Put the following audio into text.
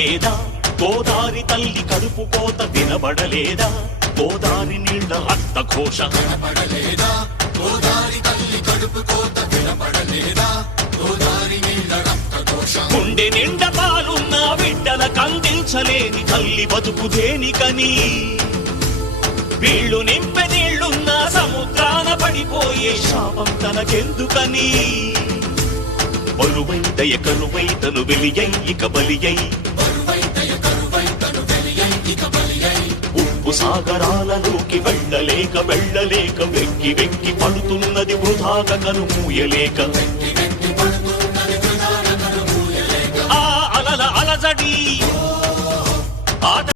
వినబడలేదా గోదారి తల్లి కడుపు కోత వినబడలేదా గోదారి నీళ్ల రక్త ఘోష వినబడలేదా గోదారి తల్లి కడుపు కోత వినబడలేదా గోదారి నీళ్ల రక్త ఘోష గుండె నిండా పాలున్న బిడ్డల కందించలేని తల్లి బతుకు దేనికని వీళ్ళు నింపె నీళ్లున్న సముద్రాన పడిపోయే శాపం తనకెందుకని బలువై దయ కరువై తను వెలియై ఇక బలియై ఉప్పు సాగరాలలోకి వెళ్ళలేక వెక్కి వెక్కి పడుతున్నది వృధాగా కను మూయలేక ఆ అలల అలజడి